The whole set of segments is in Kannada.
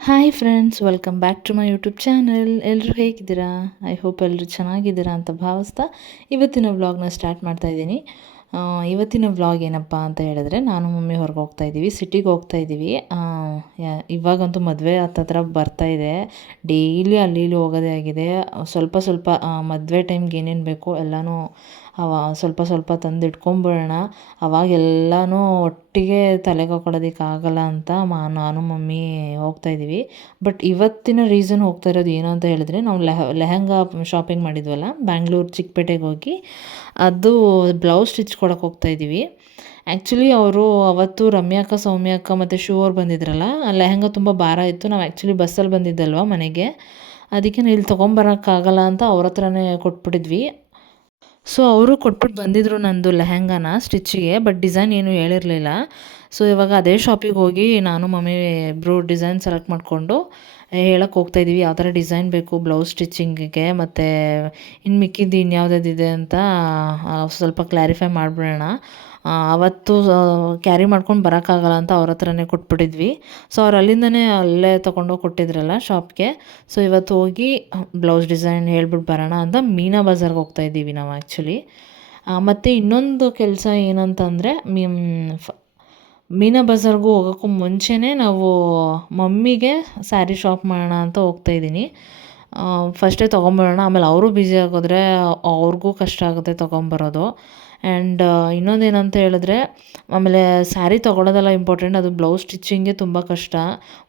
Hi friends, welcome back to my YouTube channel. ಎಲ್ಲರೂ ಹೇಗಿದ್ದೀರಾ? ಐ ಹೋಪ್ ಎಲ್ಲರೂ ಚೆನ್ನಾಗಿದ್ದೀರಾ ಅಂತ ಭಾವಿಸ್ತಾ ಇವತ್ತಿನ ವ್ಲಾಗ್ನ ಸ್ಟಾರ್ಟ್ ಮಾಡ್ತಾ ಇದ್ದೀನಿ. ಇವತ್ತಿನ ವ್ಲಾಗ್ ಏನಪ್ಪ ಅಂತ ಹೇಳಿದ್ರೆ, ನಾನು ಮಮ್ಮಿ ಹೊರಗೆ ಹೋಗ್ತಾ ಇದ್ದೀವಿ, ಸಿಟಿಗೆ ಹೋಗ್ತಾ ಇದ್ದೀವಿ. ಇವಾಗಂತೂ ಮದುವೆ ಹತ್ತತ್ರ ಬರ್ತಾ ಇದೆ. ಡೈಲಿ ಅಲ್ಲಿ ಇಲ್ಲಿ ಹೋಗೋದೇ ಆಗಿದೆ. ಸ್ವಲ್ಪ ಸ್ವಲ್ಪ ಮದುವೆ ಟೈಮ್ಗೆ ಏನೇನು ಬೇಕೋ ಎಲ್ಲನೂ ಸ್ವಲ್ಪ ಸ್ವಲ್ಪ ತಂದು ಇಟ್ಕೊಂಬಿಡೋಣ. ಅವಾಗೆಲ್ಲನೂ ಒಟ್ಟಿಗೆ ತಲೆಗೆ ಹಾಕೊಳ್ಳೋದಕ್ಕಾಗಲ್ಲ ಅಂತ ನಾನು ಮಮ್ಮಿ ಹೋಗ್ತಾ ಇದ್ದೀವಿ. ಬಟ್ ಇವತ್ತಿನ ರೀಸನ್ ಹೋಗ್ತಾ ಇರೋದು ಏನು ಅಂತ ಹೇಳಿದ್ರೆ, ನಾವು ಲೆಹಂಗಾ ಶಾಪಿಂಗ್ ಮಾಡಿದ್ವಲ್ಲ ಬ್ಯಾಂಗ್ಳೂರು ಚಿಕ್ಕಪೇಟೆಗೆ ಹೋಗಿ, ಅದು ಬ್ಲೌಸ್ ಸ್ಟಿಚ್ ಕೊಡೋಕೆ ಹೋಗ್ತಾ ಇದ್ದೀವಿ. ಆ್ಯಕ್ಚುಲಿ ಅವರು ಅವತ್ತು ರಮ್ಯಾಕ್ಕ, ಸೌಮ್ಯಕ್ಕ ಮತ್ತು ಅವ್ರು ಬಂದಿದ್ರಲ್ಲ, ಲೆಹಂಗಾ ತುಂಬ ಭಾರ ಇತ್ತು. ನಾವು ಆ್ಯಕ್ಚುಲಿ ಬಸ್ಸಲ್ಲಿ ಬಂದಿದ್ದಲ್ವ ಮನೆಗೆ, ಅದಕ್ಕೆ ನಾವು ಇಲ್ಲಿ ತೊಗೊಂಬರೋಕ್ಕಾಗಲ್ಲ ಅಂತ ಅವ್ರ ಹತ್ರನೇ ಕೊಟ್ಬಿಟ್ಟಿದ್ವಿ. ಸೊ ಅವರು ಕೊಟ್ಬಿಟ್ಟು ಬಂದಿದ್ದರು ನಂದು ಲೆಹಂಗಾನ ಸ್ಟಿಚ್ಚಿಗೆ, ಬಟ್ ಡಿಸೈನ್ ಏನೂ ಹೇಳಿರಲಿಲ್ಲ. ಸೊ ಇವಾಗ ಅದೇ ಶಾಪಿಗೆ ಹೋಗಿ ನಾನು ಮಮ್ಮಿ ಇಬ್ಬರು ಡಿಸೈನ್ ಸೆಲೆಕ್ಟ್ ಮಾಡಿಕೊಂಡು ಹೇಳಕ್ಕೆ ಹೋಗ್ತಾಯಿದ್ದೀವಿ, ಯಾವ ಥರ ಡಿಸೈನ್ ಬೇಕು ಬ್ಲೌಸ್ ಸ್ಟಿಚ್ಚಿಂಗಿಗೆ, ಮತ್ತು ಇನ್ನು ಮಿಕ್ಕಿದ್ದು ಇನ್ಯಾವುದಿದೆ ಅಂತ ಸ್ವಲ್ಪ ಕ್ಲಾರಿಫೈ ಮಾಡಿಬಿಡೋಣ. ಅವತ್ತು ಕ್ಯಾರಿ ಮಾಡ್ಕೊಂಡು ಬರೋಕ್ಕಾಗಲ್ಲ ಅಂತ ಅವ್ರ ಹತ್ರನೇ ಕೊಟ್ಬಿಟ್ಟಿದ್ವಿ. ಸೊ ಅವ್ರು ಅಲ್ಲಿಂದನೇ ಅಲ್ಲೇ ತೊಗೊಂಡೋಗಿ ಕೊಟ್ಟಿದ್ರಲ್ಲ ಶಾಪ್ಗೆ. ಸೊ ಇವತ್ತು ಹೋಗಿ ಬ್ಲೌಸ್ ಡಿಸೈನ್ ಹೇಳ್ಬಿಟ್ಟು ಬರೋಣ ಅಂತ ಮೀನಾ ಬಜಾರ್ಗೆ ಹೋಗ್ತಾಯಿದ್ದೀವಿ ನಾವು ಆ್ಯಕ್ಚುಲಿ. ಮತ್ತು ಇನ್ನೊಂದು ಕೆಲಸ ಏನಂತಂದರೆ, ಮೀನಾ ಬಜಾರ್ಗೂ ಹೋಗೋಕ್ಕೂ ಮುಂಚೆನೇ ನಾವು ಮಮ್ಮಿಗೆ ಸ್ಯಾರಿ ಶಾಪ್ ಮಾಡೋಣ ಅಂತ ಹೋಗ್ತಾಯಿದ್ದೀನಿ. ಫಸ್ಟೇ ತೊಗೊಂಬರೋಣ, ಆಮೇಲೆ ಅವರು ಬ್ಯುಸಿ ಆಗೋದ್ರೆ ಅವ್ರಿಗೂ ಕಷ್ಟ ಆಗುತ್ತೆ ತೊಗೊಂಬರೋದು. ಆ್ಯಂಡ್ ಇನ್ನೊಂದೇನಂತ ಹೇಳಿದ್ರೆ, ಆಮೇಲೆ ಸ್ಯಾರಿ ತೊಗೊಳೋದೆಲ್ಲ ಇಂಪಾರ್ಟೆಂಟ್, ಅದು ಬ್ಲೌಸ್ ಸ್ಟಿಚ್ಚಿಂಗೇ ತುಂಬ ಕಷ್ಟ.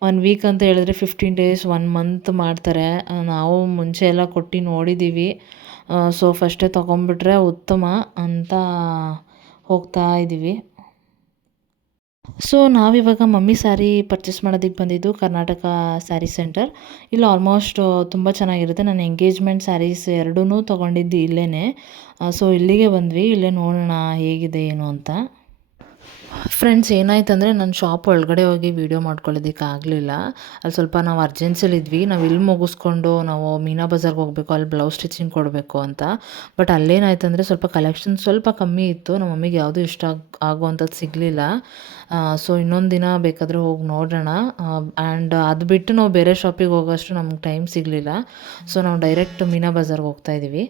1 ವೀಕ್ ಅಂತ ಹೇಳಿದ್ರೆ 15 ಡೇಸ್ 1 ಮಂತ್ ಮಾಡ್ತಾರೆ. ನಾವು ಮುಂಚೆ ಎಲ್ಲ ಕೊಟ್ಟು ನೋಡಿದ್ದೀವಿ. ಸೊ ಫಸ್ಟೇ ತೊಗೊಂಬಿಟ್ರೆ ಉತ್ತಮ ಅಂತ ಹೋಗ್ತಾ ಇದ್ದೀವಿ. ಸೊ ನಾವಿವಾಗ ಮಮ್ಮಿ ಸ್ಯಾರಿ ಪರ್ಚೇಸ್ ಮಾಡೋದಕ್ಕೆ ಬಂದಿದ್ದು ಕರ್ನಾಟಕ ಸ್ಯಾರಿ ಸೆಂಟರ್. ಇಲ್ಲಿ ಆಲ್ಮೋಸ್ಟ್ ತುಂಬ ಚೆನ್ನಾಗಿರುತ್ತೆ. ನಾನು ಎಂಗೇಜ್ಮೆಂಟ್ ಸ್ಯಾರೀಸ್ ಎರಡೂ ತೊಗೊಂಡಿದ್ದು ಇಲ್ಲೇ. ಸೊ ಇಲ್ಲಿಗೆ ಬಂದ್ವಿ, ಇಲ್ಲೇ ನೋಡೋಣ ಹೇಗಿದೆ ಏನು ಅಂತ. ಫ್ರೆಂಡ್ಸ್, ಏನಾಯ್ತಂದರೆ ನಾನು ಶಾಪ್ ಒಳಗಡೆ ಹೋಗಿ ವೀಡಿಯೋ ಮಾಡ್ಕೊಳ್ಳೋದಕ್ಕಾಗಲಿಲ್ಲ. ಅಲ್ಲಿ ಸ್ವಲ್ಪ ನಾವು ಅರ್ಜೆನ್ಸಿಲಿದ್ವಿ. ನಾವು ಇಲ್ಲಿ ಮುಗಿಸ್ಕೊಂಡು ನಾವು ಮೀನಾ ಬಜಾರ್ಗೆ ಹೋಗಬೇಕು, ಅಲ್ಲಿ ಬ್ಲೌಸ್ ಸ್ಟಿಚಿಂಗ್ ಕೊಡಬೇಕು ಅಂತ. ಬಟ್ ಅಲ್ಲೇನಾಯ್ತಂದರೆ ಸ್ವಲ್ಪ ಕಲೆಕ್ಷನ್ ಸ್ವಲ್ಪ ಕಮ್ಮಿ ಇತ್ತು. ನಮ್ಮ ಮಮ್ಮಿಗೆ ಯಾವುದೂ ಇಷ್ಟ ಆಗುವಂಥದ್ದು ಸಿಗಲಿಲ್ಲ. ಸೊ ಇನ್ನೊಂದು ದಿನ ಬೇಕಾದರೆ ಹೋಗಿ ನೋಡೋಣ. ಆ್ಯಂಡ್ ಅದು ಬಿಟ್ಟು ನಾವು ಬೇರೆ ಶಾಪಿಗೆ ಹೋಗೋಷ್ಟು ನಮ್ಗೆ ಟೈಮ್ ಸಿಗಲಿಲ್ಲ. ಸೊ ನಾವು ಡೈರೆಕ್ಟ್ ಮೀನಾ ಬಜಾರ್ಗೆ ಹೋಗ್ತಾಯಿದ್ದೀವಿ.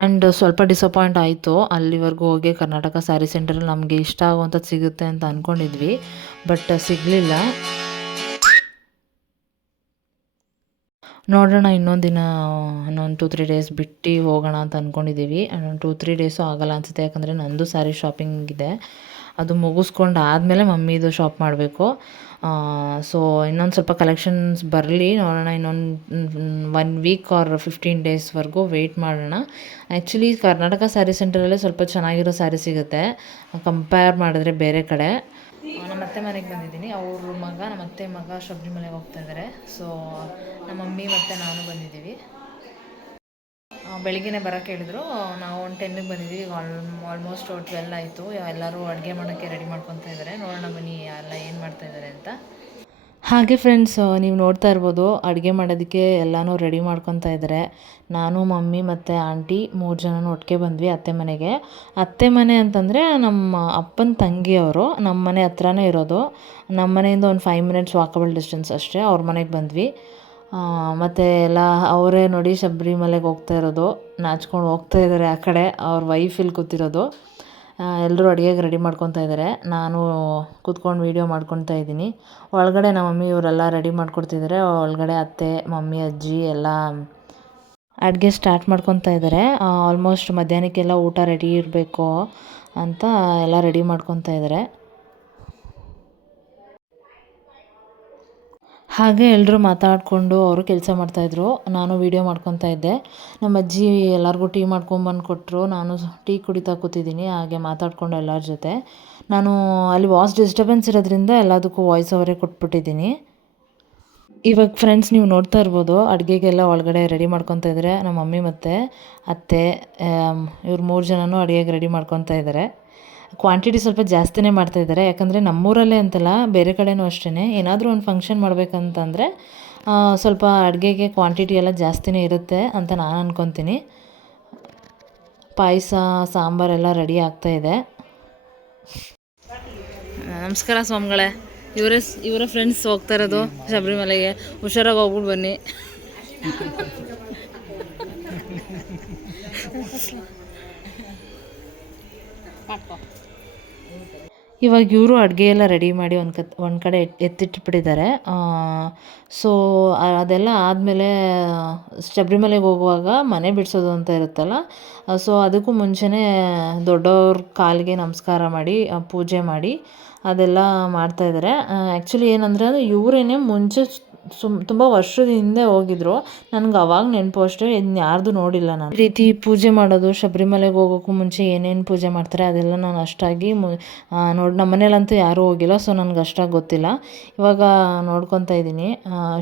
ಆ್ಯಂಡ್ ಸ್ವಲ್ಪ ಡಿಸಪಾಯಿಂಟ್ ಆಯಿತು. ಅಲ್ಲಿವರೆಗೂ ಹೋಗಿ ಕರ್ನಾಟಕ ಸ್ಯಾರಿ ಸೆಂಟರಲ್ಲಿ ನಮಗೆ ಇಷ್ಟ ಆಗುವಂಥದ್ದು ಸಿಗುತ್ತೆ ಅಂತ ಅಂದ್ಕೊಂಡಿದ್ವಿ, ಬಟ್ ಸಿಗಲಿಲ್ಲ. ನೋಡೋಣ, ಇನ್ನೊಂದು ದಿನ ಇನ್ನೊಂದು 2-3 ಡೇಸ್ ಬಿಟ್ಟು ಹೋಗೋಣ ಅಂತ ಅಂದ್ಕೊಂಡಿದ್ದೀವಿ. 2-3 ಡೇಸು ಆಗೋಲ್ಲ ಅನಿಸುತ್ತೆ, ಯಾಕಂದರೆ ನಂದು ಸ್ಯಾರಿ ಶಾಪಿಂಗ್ ಇದೆ. ಅದು ಮುಗಿಸ್ಕೊಂಡು ಆದಮೇಲೆ ಮಮ್ಮಿದು ಶಾಪ್ ಮಾಡಬೇಕು. ಸೊ ಇನ್ನೊಂದು ಸ್ವಲ್ಪ ಕಲೆಕ್ಷನ್ಸ್ ಬರಲಿ, ನೋಡೋಣ. ಇನ್ನೊಂದು 1 ವೀಕ್ ಆರ್ 15 ಡೇಸ್ವರೆಗೂ ವೆಯ್ಟ್ ಮಾಡೋಣ. ಆ್ಯಕ್ಚುಲಿ ಕರ್ನಾಟಕ ಸ್ಯಾರಿ ಸೆಂಟರಲ್ಲೇ ಸ್ವಲ್ಪ ಚೆನ್ನಾಗಿರೋ ಸ್ಯಾರಿ ಸಿಗುತ್ತೆ ಕಂಪೇರ್ ಮಾಡಿದ್ರೆ ಬೇರೆ ಕಡೆ. ನಮ್ಮ ಅತ್ತೆ ಮನೆಗೆ ಬಂದಿದ್ದೀನಿ. ಅವ್ರ ಮಗ, ನಮ್ಮ ಅತ್ತೆ ಮಗ ಶಬರಿಮಲೆಗೆ ಹೋಗ್ತಾಯಿದ್ದಾರೆ. ಸೊ ನಮ್ಮ ಮಮ್ಮಿ ಮತ್ತು ನಾನು ಬಂದಿದ್ದೀವಿ. ಬೆಳಿಗ್ಗೆ ಬರೋಕ್ಕೆ ಹೇಳಿದ್ರು. ನಾವು ಒಂದು 10ಗೆ ಬಂದಿದ್ದೀವಿ. ಆಲ್ಮೋಸ್ಟ್ 12 ಆಯಿತು. ಎಲ್ಲರೂ ಅಡುಗೆ ಮಾಡೋಕ್ಕೆ ರೆಡಿ ಮಾಡ್ಕೊತಾ ಇದ್ದಾರೆ. ನೋಡೋಣ ಬನ್ನಿ ಎಲ್ಲ ಏನು ಮಾಡ್ತಾಯಿದ್ದಾರೆ ಅಂತ. ಹಾಗೆ ಫ್ರೆಂಡ್ಸ್, ನೀವು ನೋಡ್ತಾ ಇರ್ಬೋದು, ಅಡುಗೆ ಮಾಡೋದಕ್ಕೆ ಎಲ್ಲನೂ ರೆಡಿ ಮಾಡ್ಕೊತಾ ಇದ್ದಾರೆ. ನಾನು, ಮಮ್ಮಿ ಮತ್ತು ಆಂಟಿ 3 ಜನನೂ ಒಟ್ಟಿಗೆ ಬಂದ್ವಿ ಅತ್ತೆ ಮನೆಗೆ. ಅತ್ತೆ ಮನೆ ಅಂತಂದರೆ ನಮ್ಮ ಅಪ್ಪನ ತಂಗಿಯವರು. ನಮ್ಮ ಮನೆ ಹತ್ರನೇ ಇರೋದು. ನಮ್ಮ ಮನೆಯಿಂದ ಒಂದು 5 ಮಿನಿಟ್ಸ್ ವಾಕಬಲ್ ಡಿಸ್ಟೆನ್ಸ್ ಅಷ್ಟೇ. ಅವ್ರ ಮನೆಗೆ ಬಂದ್ವಿ. ಮತ್ತು ಎಲ್ಲ ಅವರೇ ನೋಡಿ ಶಬರಿಮಲೆಗೆ ಹೋಗ್ತಾ ಇರೋದು, ನಾಚ್ಕೊಂಡು ಹೋಗ್ತಾ ಇದ್ದಾರೆ ಆ ಕಡೆ. ಅವ್ರ ವೈಫ್ ಇಲ್ಲಿ ಕೂತಿರೋದು. ಎಲ್ಲರೂ ಅಡುಗೆಗೆ ರೆಡಿ ಮಾಡ್ಕೊತಾ ಇದ್ದಾರೆ. ನಾನು ಕೂತ್ಕೊಂಡು ವೀಡಿಯೋ ಮಾಡ್ಕೊತಾ ಇದ್ದೀನಿ. ಒಳಗಡೆ ನಮ್ಮ ಮಮ್ಮಿ ಇವರೆಲ್ಲ ರೆಡಿ ಮಾಡ್ಕೊಡ್ತಿದ್ದಾರೆ. ಒಳಗಡೆ ಅತ್ತೆ, ಮಮ್ಮಿ, ಅಜ್ಜಿ ಎಲ್ಲ ಅಡುಗೆ ಸ್ಟಾರ್ಟ್ ಮಾಡ್ಕೊತಾ ಇದ್ದಾರೆ. ಆಲ್ಮೋಸ್ಟ್ ಮಧ್ಯಾಹ್ನಕ್ಕೆಲ್ಲ ಊಟ ರೆಡಿ ಇರಬೇಕು ಅಂತ ಎಲ್ಲ ರೆಡಿ ಮಾಡ್ಕೊತಾ ಇದ್ದಾರೆ. ಹಾಗೆ ಎಲ್ಲರೂ ಮಾತಾಡಿಕೊಂಡು ಅವರು ಕೆಲಸ ಮಾಡ್ತಾಯಿದ್ರು, ನಾನು ವೀಡಿಯೋ ಮಾಡ್ಕೊತಾ ಇದ್ದೆ. ನಮ್ಮ ಅಜ್ಜಿ ಎಲ್ಲರಿಗೂ ಟೀ ಮಾಡ್ಕೊಂಬಂದು ಕೊಟ್ಟರು. ನಾನು ಟೀ ಕುಡಿತಾ ಕೂತಿದ್ದೀನಿ, ಹಾಗೆ ಮಾತಾಡಿಕೊಂಡು ಎಲ್ಲರ ಜೊತೆ. ನಾನು ಅಲ್ಲಿ ವಾಯ್ಸ್ ಡಿಸ್ಟರ್ಬೆನ್ಸ್ ಇರೋದ್ರಿಂದ ಎಲ್ಲದಕ್ಕೂ ವಾಯ್ಸ್ ಓವರೇ ಕೊಟ್ಬಿಟ್ಟಿದ್ದೀನಿ. ಇವಾಗ ಫ್ರೆಂಡ್ಸ್, ನೀವು ನೋಡ್ತಾ ಇರ್ಬೋದು, ಅಡುಗೆಗೆಲ್ಲ ಒಳಗಡೆ ರೆಡಿ ಮಾಡ್ಕೊತಾ ಇದ್ದಾರೆ ನಮ್ಮ ಮಮ್ಮಿ ಮತ್ತು ಅತ್ತೆ. ಇವ್ರು 3 ಜನನೂ ಅಡುಗೆಗೆ ರೆಡಿ ಮಾಡ್ಕೊತಾ ಇದ್ದಾರೆ. ಕ್ವಾಂಟಿಟಿ ಸ್ವಲ್ಪ ಜಾಸ್ತಿನೇ ಮಾಡ್ತಾಯಿದ್ದಾರೆ, ಯಾಕಂದರೆ ನಮ್ಮೂರಲ್ಲೇ ಅಂತಲ್ಲ ಬೇರೆ ಕಡೆನೂ ಅಷ್ಟೇ. ಏನಾದರೂ ಒಂದು ಫಂಕ್ಷನ್ ಮಾಡಬೇಕಂತಂದರೆ ಸ್ವಲ್ಪ ಅಡುಗೆಗೆ ಕ್ವಾಂಟಿಟಿ ಎಲ್ಲ ಜಾಸ್ತಿನೇ ಇರುತ್ತೆ ಅಂತ ನಾನು ಅಂದ್ಕೊತೀನಿ. ಪಾಯಸ, ಸಾಂಬಾರೆಲ್ಲ ರೆಡಿ ಆಗ್ತಾಯಿದೆ. ನಮಸ್ಕಾರ ಸ್ವಾಮಿಗಳೇ. ಇವರ ಫ್ರೆಂಡ್ಸ್ ಹೋಗ್ತಾ ಇರೋದು ಶಬರಿಮಲೆಗೆ. ಹುಷಾರಾಗಿ ಹೋಗ್ಬಿಟ್ಟು ಬನ್ನಿ. ಇವಾಗ ಇವರು ಅಡುಗೆ ಎಲ್ಲ ರೆಡಿ ಮಾಡಿ ಒಂದು ಕಡೆ ಎತ್ತಿಟ್ಬಿಟ್ಟಿದ್ದಾರೆ. ಸೊ ಅದೆಲ್ಲ ಆದಮೇಲೆ ಶಬರಿಮಲೆಗೆ ಹೋಗುವಾಗ ಮನೆ ಬಿಡಿಸೋದು ಅಂತ ಇರುತ್ತಲ್ಲ, ಸೊ ಅದಕ್ಕೂ ಮುಂಚೆನೇ ದೊಡ್ಡವ್ರ ಕಾಲಿಗೆ ನಮಸ್ಕಾರ ಮಾಡಿ ಪೂಜೆ ಮಾಡಿ ಅದೆಲ್ಲ ಮಾಡ್ತಾಯಿದ್ದಾರೆ. ಆ್ಯಕ್ಚುಲಿ ಏನಂದರೆ ಅದು ಇವರೇನೆ ಮುಂಚೆ ತುಂಬ ವರ್ಷದ ಹಿಂದೆ ಹೋಗಿದ್ರು. ನನಗೆ ಅವಾಗ ನೆನಪು ಅಷ್ಟೇ, ಇನ್ಯಾರ್ದು ನೋಡಿಲ್ಲ ನಾನು. ಈ ರೀತಿ ಪೂಜೆ ಮಾಡೋದು, ಶಬರಿಮಲೆಗೆ ಹೋಗೋಕ್ಕೂ ಮುಂಚೆ ಏನೇನು ಪೂಜೆ ಮಾಡ್ತಾರೆ ಅದೆಲ್ಲ ನಾನು ಅಷ್ಟಾಗಿ ನಮ್ಮ ಮನೇಲಂತೂ ಯಾರೂ ಹೋಗಿಲ್ಲ, ಸೊ ನನಗೆ ಅಷ್ಟಾಗಿ ಗೊತ್ತಿಲ್ಲ. ಇವಾಗ ನೋಡ್ಕೊತಾ ಇದ್ದೀನಿ.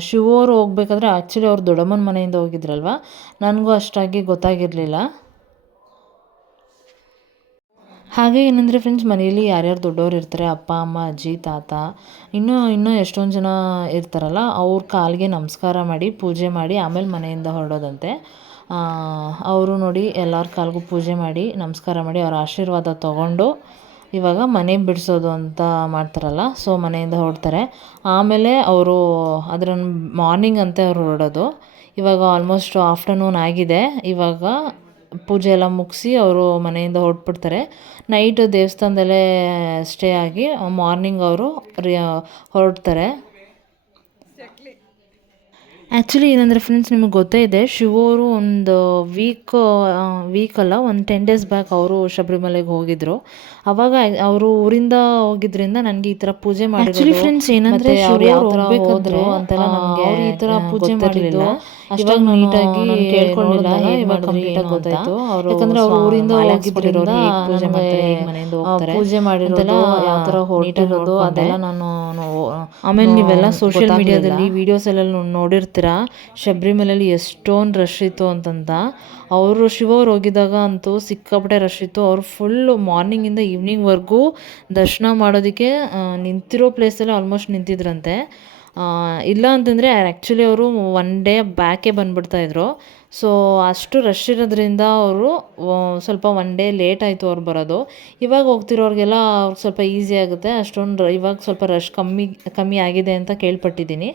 ಶಿವರು ಹೋಗ್ಬೇಕಾದ್ರೆ ಆ್ಯಕ್ಚುಲಿ ಅವ್ರು ದೊಡ್ಡಮ್ಮನ ಮನೆಯಿಂದ ಹೋಗಿದ್ರಲ್ವ, ನನಗೂ ಅಷ್ಟಾಗಿ ಗೊತ್ತಾಗಿರಲಿಲ್ಲ. ಹಾಗೆ ಏನಂದರೆ ಫ್ರೆಂಡ್ಸ್, ಮನೆಯಲ್ಲಿ ಯಾರ್ಯಾರು ದೊಡ್ಡವ್ರು ಇರ್ತಾರೆ, ಅಪ್ಪ ಅಮ್ಮ ಅಜ್ಜಿ ತಾತ ಇನ್ನೂ ಎಷ್ಟೊಂದು ಜನ ಇರ್ತಾರಲ್ಲ, ಅವ್ರ ಕಾಲಿಗೆ ನಮಸ್ಕಾರ ಮಾಡಿ ಪೂಜೆ ಮಾಡಿ ಆಮೇಲೆ ಮನೆಯಿಂದ ಹೊರಡೋದಂತೆ. ಅವರು ನೋಡಿ ಎಲ್ಲರ ಕಾಲಿಗೂ ಪೂಜೆ ಮಾಡಿ ನಮಸ್ಕಾರ ಮಾಡಿ ಅವ್ರ ಆಶೀರ್ವಾದ ತೊಗೊಂಡು ಇವಾಗ ಮನೆ ಬಿಡಿಸೋದು ಅಂತ ಮಾಡ್ತಾರಲ್ಲ, ಸೊ ಮನೆಯಿಂದ ಹೊರಡ್ತಾರೆ. ಆಮೇಲೆ ಅವರು ಅದರ ಮಾರ್ನಿಂಗ್ ಅಂತೆ ಅವರು ಹೊರಡೋದು. ಇವಾಗ ಆಲ್ಮೋಸ್ಟ್ ಆಫ್ಟರ್ನೂನ್ ಆಗಿದೆ. ಇವಾಗ ಪೂಜೆ ಎಲ್ಲ ಮುಗಿಸಿ ಅವರು ಮನೆಯಿಂದ ಹೊರಟ್ಬಿಡ್ತಾರೆ. ನೈಟ್ ದೇವಸ್ಥಾನದಲ್ಲೇ ಸ್ಟೇ ಆಗಿ ಮಾರ್ನಿಂಗ್ ಅವರು ಹೊರಡ್ತಾರೆ. ಆ್ಯಕ್ಚುಲಿ ಏನಂದರೆ ಫ್ರೆಂಡ್ಸ್, ನಿಮಗೆ ಗೊತ್ತೇ ಇದೆ, ಶಿವರು ಒಂದು ವೀಕಲ್ಲ, ಒಂದು 10 days ಬ್ಯಾಕ್ ಅವರು ಶಬರಿಮಲೆಗೆ ಹೋಗಿದ್ರು. ಅವಾಗ ಅವರು ಊರಿಂದ ಹೋಗಿದ್ರಿಂದ ನನಗೆ ಈ ಥರ ಪೂಜೆ ಮಾಡಿ ಫ್ರೆಂಡ್ಸ್ ಏನಂದರೆ ಅವ್ರು ಯಾವ ಥರ ಹೋದ್ರು ಅಂತೆಲ್ಲ ನನಗೆ ಈ ಥರ ಪೂಜೆ ಮಾಡಿರಲಿಲ್ಲ. ಅಷ್ಟಾಗಿ ನೀಟಾಗಿ ಕೇಳ್ಕೊಂಡಿಲ್ಲ, ಇವಾಗ ಕಂಪ್ಲೀಟಾಗಿ ಗೊತ್ತಾಯಿತು. ಯಾಕಂದರೆ ಅವ್ರು ಊರಿಂದ ಹೋಗಿದ್ರಿಂದ ಪೂಜೆ ಮಾಡ್ತಾರೆ, ಮನೆಯಿಂದ ಹೋಗ್ತಾರೆ, ಪೂಜೆ ಮಾಡಿರೋದೆಲ್ಲ ಯಾವ ಥರ ಹೊರಟಿರೋದು ಅದೆಲ್ಲ ನಾನು ಆಮೇಲೆ ನೀವೆಲ್ಲ ಸೋಷಿಯಲ್ ಮೀಡಿಯಾದಲ್ಲಿ ವೀಡಿಯೋಸ್ ಎಲ್ಲ ನೋಡಿರ್ತೀರ ಶಬರಿಮಲೆಯಲ್ಲಿ ಎಷ್ಟೊಂದು ರಶ್ ಇತ್ತು ಅಂತಂತ. ಅವರು ಶಿವವ್ರು ಹೋಗಿದ್ದಾಗ ಅಂತೂ ಸಿಕ್ಕಾಪಟ್ಟೆ ರಶ್ ಇತ್ತು. ಅವರು ಫುಲ್ಲು ಮಾರ್ನಿಂಗಿಂದ ಈವ್ನಿಂಗ್ವರೆಗೂ ದರ್ಶನ ಮಾಡೋದಕ್ಕೆ ನಿಂತಿರೋ ಪ್ಲೇಸಲ್ಲಿ ಆಲ್ಮೋಸ್ಟ್ ನಿಂತಿದ್ರಂತೆ. ಇಲ್ಲ ಅಂತಂದರೆ ಆ್ಯಕ್ಚುಲಿ ಅವರು 1 day ಬ್ಯಾಕೇ ಬಂದುಬಿಡ್ತಾಯಿದ್ರು. ಸೊ ಅಷ್ಟು ರಶ್ ಇರೋದ್ರಿಂದ ಅವರು ಸ್ವಲ್ಪ 1 day ಲೇಟ್ ಆಯಿತು ಅವ್ರು ಬರೋದು. ಇವಾಗ ಹೋಗ್ತಿರೋರಿಗೆಲ್ಲ ಅವ್ರಿಗೆ ಸ್ವಲ್ಪ ಈಸಿ ಆಗುತ್ತೆ. ಅಷ್ಟೊಂದು ಇವಾಗ ಸ್ವಲ್ಪ ರಶ್ ಕಮ್ಮಿ ಆಗಿದೆ ಅಂತ ಕೇಳ್ಪಟ್ಟಿದ್ದೀನಿ.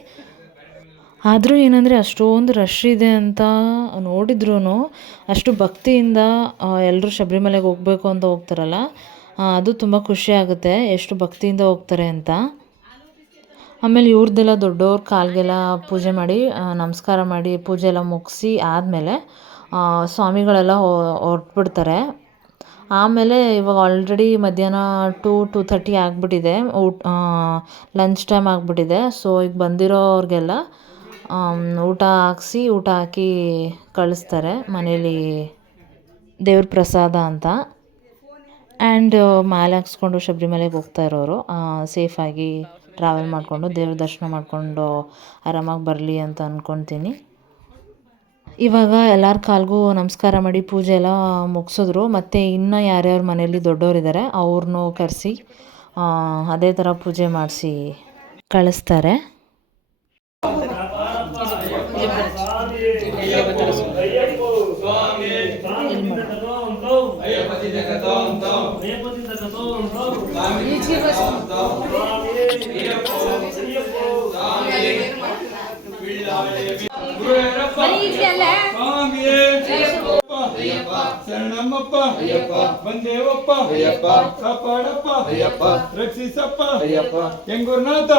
ಆದರೂ ಏನಂದರೆ ಅಷ್ಟೊಂದು ರಶ್ ಇದೆ ಅಂತ ನೋಡಿದ್ರೂ ಅಷ್ಟು ಭಕ್ತಿಯಿಂದ ಎಲ್ಲರೂ ಶಬರಿಮಲೆಗೆ ಹೋಗಬೇಕು ಅಂತ ಹೋಗ್ತಾರಲ್ಲ, ಅದು ತುಂಬ ಖುಷಿ ಆಗುತ್ತೆ ಎಷ್ಟು ಭಕ್ತಿಯಿಂದ ಹೋಗ್ತಾರೆ ಅಂತ. ಆಮೇಲೆ ಇವ್ರದ್ದೆಲ್ಲ ದೊಡ್ಡವ್ರ ಕಾಲಿಗೆಲ್ಲ ಪೂಜೆ ಮಾಡಿ ನಮಸ್ಕಾರ ಮಾಡಿ ಪೂಜೆ ಎಲ್ಲ ಮುಗಿಸಿ ಆದಮೇಲೆ ಸ್ವಾಮಿಗಳೆಲ್ಲ ಹೊರಟ್ಬಿಡ್ತಾರೆ. ಆಮೇಲೆ ಇವಾಗ ಆಲ್ರೆಡಿ ಮಧ್ಯಾಹ್ನ 2:30 ಆಗಿಬಿಟ್ಟಿದೆ, ಲಂಚ್ ಟೈಮ್ ಆಗಿಬಿಟ್ಟಿದೆ. ಸೊ ಈಗ ಬಂದಿರೋರಿಗೆಲ್ಲ ಊಟ ಹಾಕಿ ಕಳಿಸ್ತಾರೆ ಮನೇಲಿ, ದೇವ್ರ ಪ್ರಸಾದ ಅಂತ. ಆ್ಯಂಡ್ ಮಾಲೆ ಹಾಕ್ಸ್ಕೊಂಡು ಶಬರಿಮಲೆಗೆ ಹೋಗ್ತಾ ಇರೋರು ಸೇಫಾಗಿ ಟ್ರಾವೆಲ್ ಮಾಡಿಕೊಂಡು ದೇವ್ರ ದರ್ಶನ ಮಾಡಿಕೊಂಡು ಆರಾಮಾಗಿ ಬರಲಿ ಅಂತ ಅಂದ್ಕೊತೀನಿ. ಇವಾಗ ಎಲ್ಲರ ಕಾಲಿಗೂ ನಮಸ್ಕಾರ ಮಾಡಿ ಪೂಜೆ ಎಲ್ಲ ಮುಗಿಸಿದ್ರು. ಮತ್ತು ಇನ್ನೂ ಯಾರ್ಯಾರ ಮನೆಯಲ್ಲಿ ದೊಡ್ಡವರಿದ್ದಾರೆ ಅವ್ರನ್ನೂ ಕರೆಸಿ ಅದೇ ಥರ ಪೂಜೆ ಮಾಡಿಸಿ ಕಳಿಸ್ತಾರೆ. ಶರಣಮ್ಮಪ್ಪ ಬಂದೇವಪ್ಪ ಕಾಪಾಡಪ್ಪ ರಕ್ಷಿಸಪ್ಪ ಹೆಂಗುರ್ನಾಥ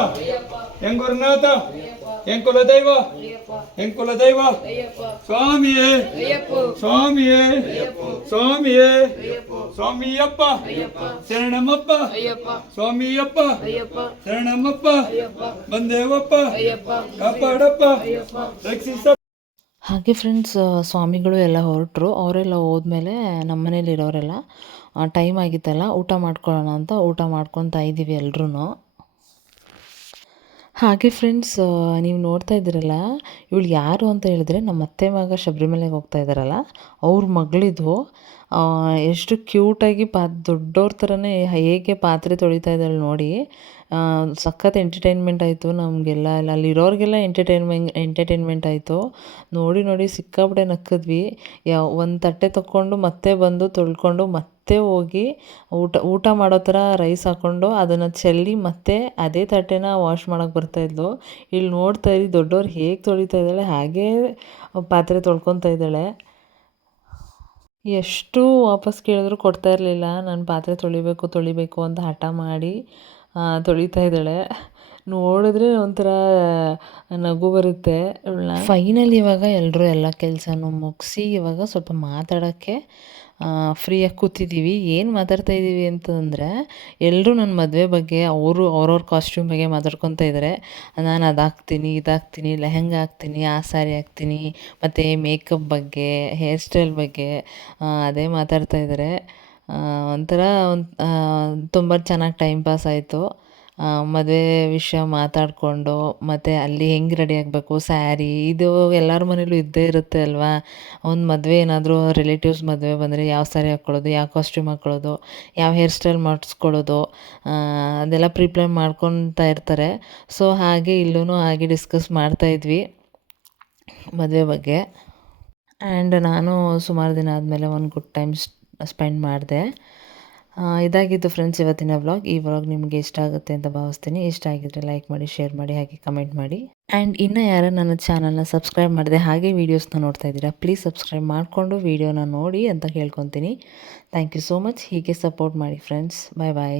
ಹೆಂಕುಲ ದೈವ ಸ್ವಾಮಿಯೇ ಸ್ವಾಮಿಯೇ ಸ್ವಾಮಿಯೇ ಸ್ವಾಮಿಯಪ್ಪ ಶರಣಮ್ಮಪ್ಪ ಸ್ವಾಮಿಯಪ್ಪ ಶರಣಮ್ಮಪ್ಪ ಬಂದೇವಪ್ಪ ಕಾಪಾಡಪ್ಪ ರಕ್ಷಿಸಪ್ಪ. ಹಾಗೆ ಫ್ರೆಂಡ್ಸ್, ಸ್ವಾಮಿಗಳು ಎಲ್ಲ ಹೊರಟರು. ಅವರೆಲ್ಲ ಹೋದ್ಮೇಲೆ ನಮ್ಮ ಮನೇಲಿರೋರೆಲ್ಲ ಟೈಮ್ ಆಗಿತ್ತಲ್ಲ ಊಟ ಮಾಡ್ಕೊಳ್ಳೋಣ ಅಂತ ಊಟ ಮಾಡ್ಕೊತಾ ಇದ್ದೀವಿ ಎಲ್ರೂ. ಹಾಗೆ ಫ್ರೆಂಡ್ಸ್, ನೀವು ನೋಡ್ತಾ ಇದ್ದೀರಲ್ಲ, ಇವಳು ಯಾರು ಅಂತ ಹೇಳಿದ್ರೆ ನಮ್ಮ ಅತ್ತೆ ಮಗ ಶಬರಿಮಲೆಗೆ ಹೋಗ್ತಾ ಇದ್ದಾರಲ್ಲ ಅವ್ರ ಮಗಳಿದು. ಎಷ್ಟು ಕ್ಯೂಟಾಗಿ ದೊಡ್ಡವ್ರ ಥರನೇ ಹೇಗೆ ಪಾತ್ರೆ ತೊಳಿತಾ ಇದ್ದಾಳೆ ನೋಡಿ. ಸಖತ್ ಎಂಟರ್ಟೈನ್ಮೆಂಟ್ ಆಯಿತು ನಮಗೆಲ್ಲ, ಅಲ್ಲಿರೋರಿಗೆಲ್ಲ ಎಂಟರ್ಟೈನ್ಮೆಂಟ್ ಆಯಿತು. ನೋಡಿ ಸಿಕ್ಕಾಪಟ್ಟೆ ನಕ್ಕಿದ್ವಿ. ಒಂದು ತಟ್ಟೆ ತೊಗೊಂಡು ಮತ್ತೆ ಬಂದು ತೊಳ್ಕೊಂಡು ಮತ್ತೆ ಮತ್ತೆ ಹೋಗಿ ಊಟ ಮಾಡೋ ಥರ ರೈಸ್ ಹಾಕ್ಕೊಂಡು ಅದನ್ನು ಚೆಲ್ಲಿ ಮತ್ತೆ ಅದೇ ತಟ್ಟೆನ ವಾಶ್ ಮಾಡೋಕ್ಕೆ ಬರ್ತಾಯಿದ್ಲು. ಇಲ್ಲಿ ನೋಡ್ತಾ ಇರಿ ದೊಡ್ಡವ್ರು ಹೇಗೆ ತೊಳಿತಾ ಇದ್ದಾಳೆ, ಹಾಗೇ ಪಾತ್ರೆ ತೊಳ್ಕೊತಾ ಇದ್ದಾಳೆ. ಎಷ್ಟು ವಾಪಸ್ ಕೇಳಿದ್ರು ಕೊಡ್ತಾ ಇರಲಿಲ್ಲ. ನಾನು ಪಾತ್ರೆ ತೊಳಿಬೇಕು ಅಂತ ಹಠ ಮಾಡಿ ತೊಳಿತಾ ಇದ್ದಾಳೆ. ನೋಡಿದ್ರೆ ಒಂಥರ ನಗು ಬರುತ್ತೆ ಇವಳನ್ನ. ಫೈನಲ್ ಇವಾಗ ಎಲ್ಲರೂ ಎಲ್ಲ ಕೆಲಸನೂ ಮುಗಿಸಿ ಇವಾಗ ಸ್ವಲ್ಪ ಮಾತಾಡೋಕ್ಕೆ ಫ್ರೀಯಾಗಿ ಕೂತಿದ್ದೀವಿ. ಏನು ಮಾತಾಡ್ತಾ ಇದ್ದೀವಿ ಅಂತಂದರೆ ಎಲ್ಲರೂ ನನ್ನ ಮದುವೆ ಬಗ್ಗೆ ಅವ್ರವ್ರ ಕಾಸ್ಟ್ಯೂಮ್ ಬಗ್ಗೆ ಮಾತಾಡ್ಕೊತಾ ಇದ್ದಾರೆ. ನಾನು ಅದು ಹಾಕ್ತೀನಿ, ಇದು ಹಾಕ್ತೀನಿ, ಲೆಹೆಂಗಾ ಹಾಕ್ತೀನಿ, ಆ ಸ್ಯಾರಿ ಹಾಕ್ತೀನಿ, ಮತ್ತು ಮೇಕಪ್ ಬಗ್ಗೆ, ಹೇರ್ ಸ್ಟೈಲ್ ಬಗ್ಗೆ ಅದೇ ಮಾತಾಡ್ತಾ ಇದ್ದಾರೆ. ಒಂಥರ ತುಂಬ ಚೆನ್ನಾಗಿ ಟೈಮ್ ಪಾಸ್ ಆಯಿತು. ಮದುವೆ ವಿಷಯ ಮಾತಾಡಿಕೊಂಡು ಮತ್ತು ಅಲ್ಲಿ ಹೆಂಗೆ ರೆಡಿ ಆಗಬೇಕು, ಸ್ಯಾರಿ ಇದು ಎಲ್ಲರ ಮನೇಲೂ ಇದ್ದೇ ಇರುತ್ತೆ ಅಲ್ವಾ. ಒಂದು ಮದುವೆ ಏನಾದರೂ ರಿಲೇಟಿವ್ಸ್ ಮದುವೆ ಬಂದರೆ ಯಾವ ಸ್ಯಾರಿ ಹಾಕ್ಕೊಳ್ಳೋದು, ಯಾವ ಕಾಸ್ಟ್ಯೂಮ್ ಹಾಕ್ಕೊಳ್ಳೋದು, ಯಾವ ಹೇರ್ ಸ್ಟೈಲ್ ಮಾಡಿಸ್ಕೊಳ್ಳೋದು ಅದೆಲ್ಲ ಪ್ರಿಪ್ಲೇರ್ ಮಾಡ್ಕೊತಾ ಇರ್ತಾರೆ. ಸೊ ಹಾಗೆ ಇಲ್ಲೂ ಹಾಗೆ ಡಿಸ್ಕಸ್ ಮಾಡ್ತಾಯಿದ್ವಿ ಮದುವೆ ಬಗ್ಗೆ. ಆ್ಯಂಡ್ ನಾನು ಸುಮಾರು ದಿನ ಆದಮೇಲೆ ಒಂದು ಗುಡ್ ಟೈಮ್ ಸ್ಪೆಂಡ್ ಮಾಡಿದೆ. ಇದಾಗಿತ್ತು ಫ್ರೆಂಡ್ಸ್ ಇವತ್ತಿನ ವ್ಲಾಗ್. ಈ ವ್ಲಾಗ್ ನಿಮಗೆ ಇಷ್ಟ ಆಗುತ್ತೆ ಅಂತ ಭಾವಿಸ್ತೀನಿ. ಇಷ್ಟ ಆಗಿದ್ದರೆ ಲೈಕ್ ಮಾಡಿ, ಶೇರ್ ಮಾಡಿ, ಹಾಗೆ ಕಮೆಂಟ್ ಮಾಡಿ. ಆ್ಯಂಡ್ ಇನ್ನೂ ಯಾರು ನನ್ನ ಚಾನಲ್ನ ಸಬ್ಸ್ಕ್ರೈಬ್ ಮಾಡಿದೆ ಹಾಗೆ ವೀಡಿಯೋಸ್ನ ನೋಡ್ತಾ ಇದ್ದೀರಾ, ಪ್ಲೀಸ್ ಸಬ್ಸ್ಕ್ರೈಬ್ ಮಾಡಿಕೊಂಡು ವೀಡಿಯೋನ ನೋಡಿ ಅಂತ ಕೇಳ್ಕೊತೀನಿ. Thank you so much. ಹೀಗೆ ಸಪೋರ್ಟ್ ಮಾಡಿ ಫ್ರೆಂಡ್ಸ್. ಬಾಯ್ ಬಾಯ್.